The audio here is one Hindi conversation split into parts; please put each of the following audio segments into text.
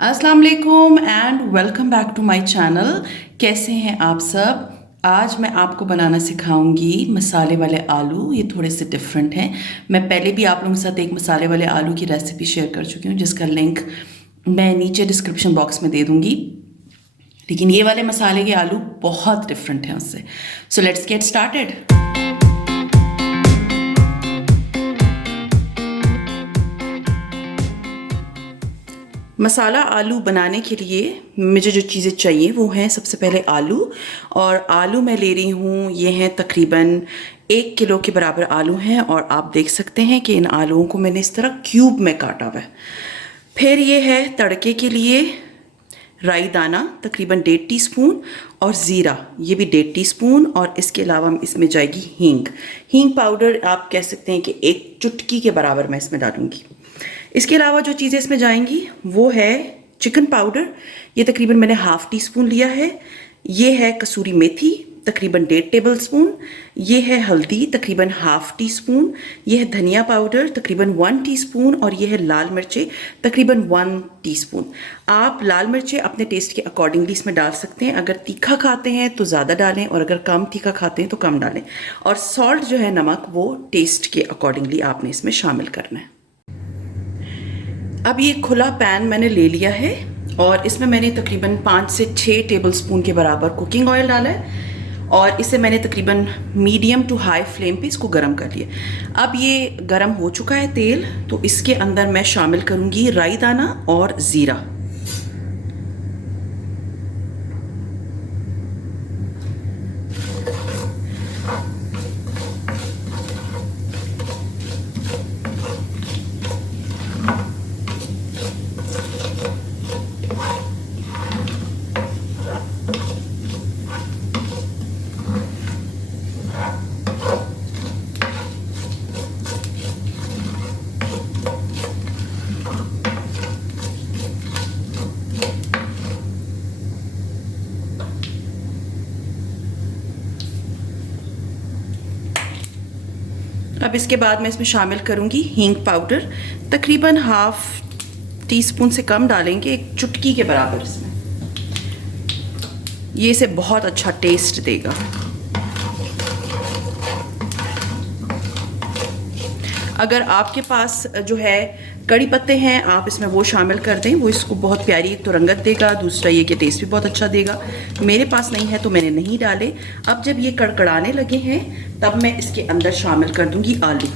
अस्सलाम वालेकुम and welcome back to my channel. कैसे हैं आप सब? आज मैं आपको बनाना सिखाऊंगी मसाले वाले आलू। ये थोड़े से डिफरेंट हैं। मैं पहले भी आप लोगों के साथ एक मसाले वाले आलू की रेसिपी शेयर कर चुकी हूँ, जिसका लिंक मैं नीचे डिस्क्रिप्शन बॉक्स में दे दूँगी। लेकिन ये वाले मसाले के आलू बहुत डिफरेंट हैं उससे। So let's get started. मसाला आलू बनाने के लिए मुझे जो चीज़ें चाहिए वो हैं, सबसे पहले आलू। और आलू मैं ले रही हूँ, ये हैं तकरीबन 1 किलो के बराबर आलू हैं। और आप देख सकते हैं कि इन आलूओं को मैंने इस तरह क्यूब में काटा हुआ है। फिर ये है तड़के के लिए राई दाना तकरीबन 1.5 टीस्पून, और ज़ीरा ये भी 1.5 टीस्पून। और इसके अलावा इसमें जाएगी हींग। हींग पाउडर आप कह सकते हैं कि 1 चुटकी के बराबर मैं इसमें डालूंगी। इसके अलावा जो चीज़ें इसमें जाएंगी वो है चिकन पाउडर, ये तकरीबन मैंने 1/2 टीस्पून लिया है। ये है कसूरी मेथी तकरीबन 1.5 टेबलस्पून। ये है हल्दी तकरीबन 1/2 टीस्पून। ये है धनिया पाउडर तकरीबन 1 टीस्पून। और ये है लाल मिर्चें तकरीबन 1 टीस्पून। आप लाल मिर्चें अपने टेस्ट के अकॉर्डिंगली इसमें डाल सकते हैं। अगर तीखा खाते हैं तो ज़्यादा डालें, और अगर कम तीखा खाते हैं तो कम डालें। और सॉल्ट जो है, नमक, वो टेस्ट के अकॉर्डिंगली आपने इसमें शामिल करना है। अब ये खुला पैन मैंने ले लिया है, और इसमें मैंने तकरीबन 5 से 6 टेबलस्पून के बराबर कुकिंग ऑयल डाला है। और इसे मैंने तकरीबन मीडियम टू हाई फ्लेम पे इसको गर्म कर लिया। अब ये गर्म हो चुका है तेल, तो इसके अंदर मैं शामिल करूँगी राई दाना और ज़ीरा। अब इसके बाद मैं इसमें शामिल करूँगी हींग पाउडर तकरीबन 1/2 टीस्पून से कम डालेंगे, 1 चुटकी के बराबर इसमें। ये इसे बहुत अच्छा टेस्ट देगा। अगर आपके पास जो है कड़ी पत्ते हैं, आप इसमें वो शामिल कर दें। वो इसको बहुत प्यारी एक तो रंगत देगा, दूसरा ये कि टेस्ट भी बहुत अच्छा देगा। मेरे पास नहीं है तो मैंने नहीं डाले। अब जब ये कड़कड़ाने लगे हैं, तब मैं इसके अंदर शामिल कर दूंगी आलू।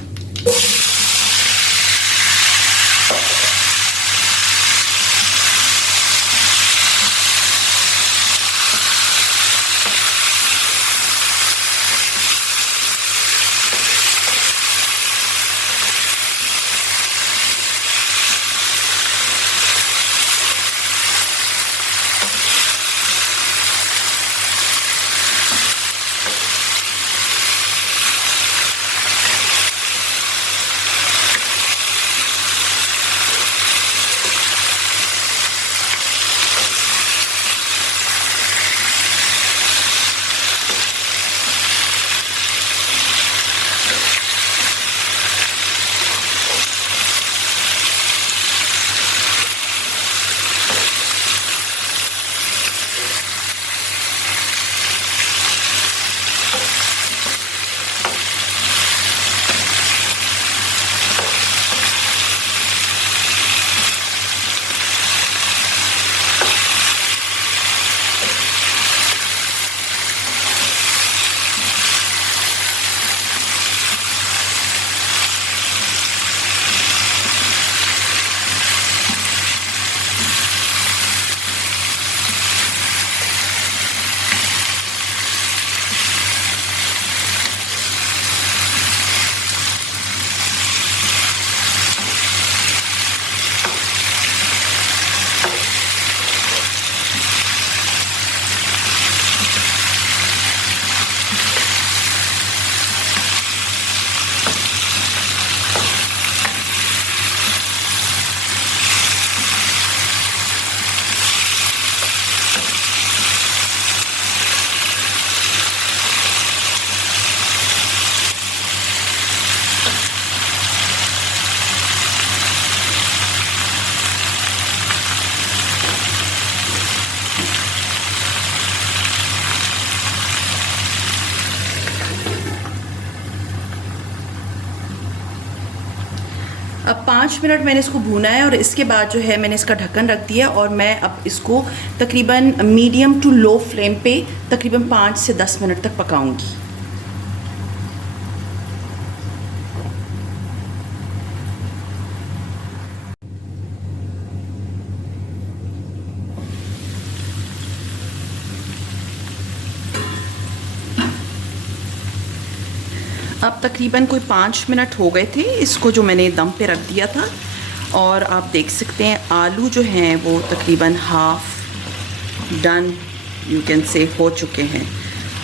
5 मिनट मैंने इसको भूना है और इसके बाद जो है मैंने इसका ढक्कन रख दिया और मैं अब इसको तकरीबन मीडियम टू लो फ्लेम पे तकरीबन 5 से 10 मिनट तक पकाऊंगी। अब तकरीबन कोई 5 मिनट हो गए थे इसको जो मैंने दम पे रख दिया था और आप देख सकते हैं आलू जो हैं वो तकरीबन half done you can say हो चुके हैं।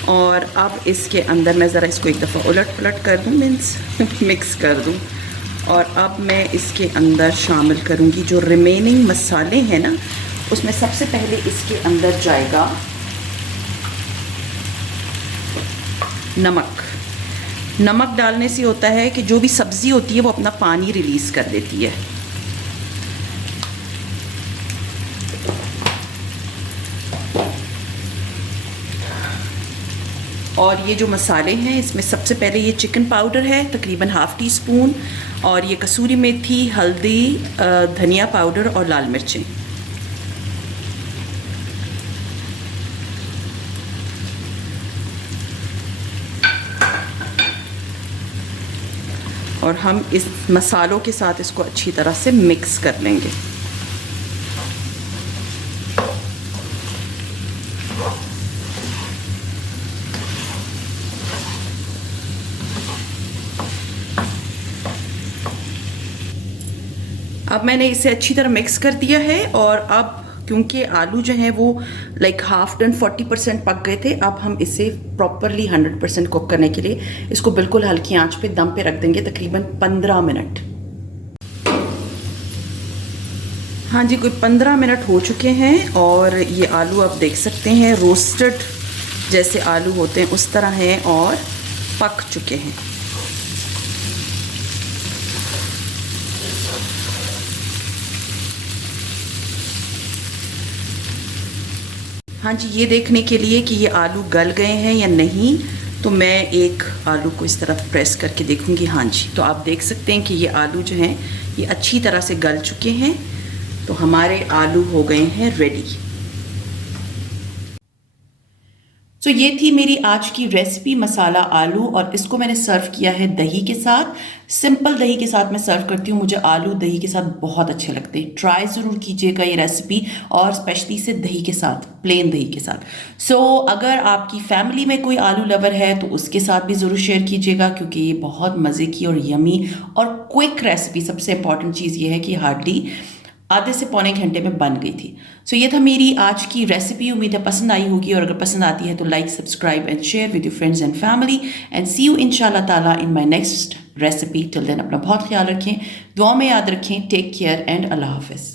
और अब इसके अंदर मैं ज़रा इसको एक दफ़ा उलट पलट कर दूँ, मीन्स मिक्स कर दूँ। और अब मैं इसके अंदर शामिल करूँगी जो रिमेनिंग मसाले हैं ना, उसमें सबसे पहले इसके अंदर जाएगा नमक। नमक डालने से होता है कि जो भी सब्ज़ी होती है वो अपना पानी रिलीज़ कर देती है। और ये जो मसाले हैं इसमें सबसे पहले ये चिकन पाउडर है तकरीबन ½ टी स्पून, और ये कसूरी मेथी, हल्दी, धनिया पाउडर और लाल मिर्चें। और हम इस मसालों के साथ इसको अच्छी तरह से मिक्स कर लेंगे। अब मैंने इसे अच्छी तरह मिक्स कर दिया है और अब क्योंकि आलू जो हैं वो लाइक हाफ डन 40% पक गए थे, अब हम इसे प्रॉपरली 100% कुक करने के लिए इसको बिल्कुल हल्की आंच पे दम पे रख देंगे तकरीबन 15 मिनट। हाँ जी, कोई 15 मिनट हो चुके हैं और ये आलू आप देख सकते हैं रोस्टेड जैसे आलू होते हैं उस तरह हैं और पक चुके हैं। हाँ जी, ये देखने के लिए कि ये आलू गल गए हैं या नहीं, तो मैं एक आलू को इस तरफ प्रेस करके देखूंगी। हाँ जी, तो आप देख सकते हैं कि ये आलू जो हैं ये अच्छी तरह से गल चुके हैं, तो हमारे आलू हो गए हैं रेडी। तो ये थी मेरी आज की रेसिपी मसाला आलू, और इसको मैंने सर्व किया है दही के साथ। सिंपल दही के साथ मैं सर्व करती हूँ, मुझे आलू दही के साथ बहुत अच्छे लगते हैं। ट्राई ज़रूर कीजिएगा ये रेसिपी, और स्पेशली से दही के साथ, प्लेन दही के साथ। सो अगर आपकी फैमिली में कोई आलू लवर है तो उसके साथ भी ज़रूर शेयर कीजिएगा, क्योंकि ये बहुत मज़े की और यमी और क्विक रेसिपी। सबसे इंपॉर्टेंट चीज़ ये है कि हार्डली आधे से पौने घंटे में बन गई थी। सो ये था मेरी आज की रेसिपी। उम्मीद है पसंद आई होगी, और अगर पसंद आती है तो like, subscribe and share with your friends and family, and see you इंशाल्लाह ताला in my next recipe. Till then अपना बहुत ख्याल रखें, दुआ में याद रखें। टेक केयर एंड अल्लाह हाफिज़।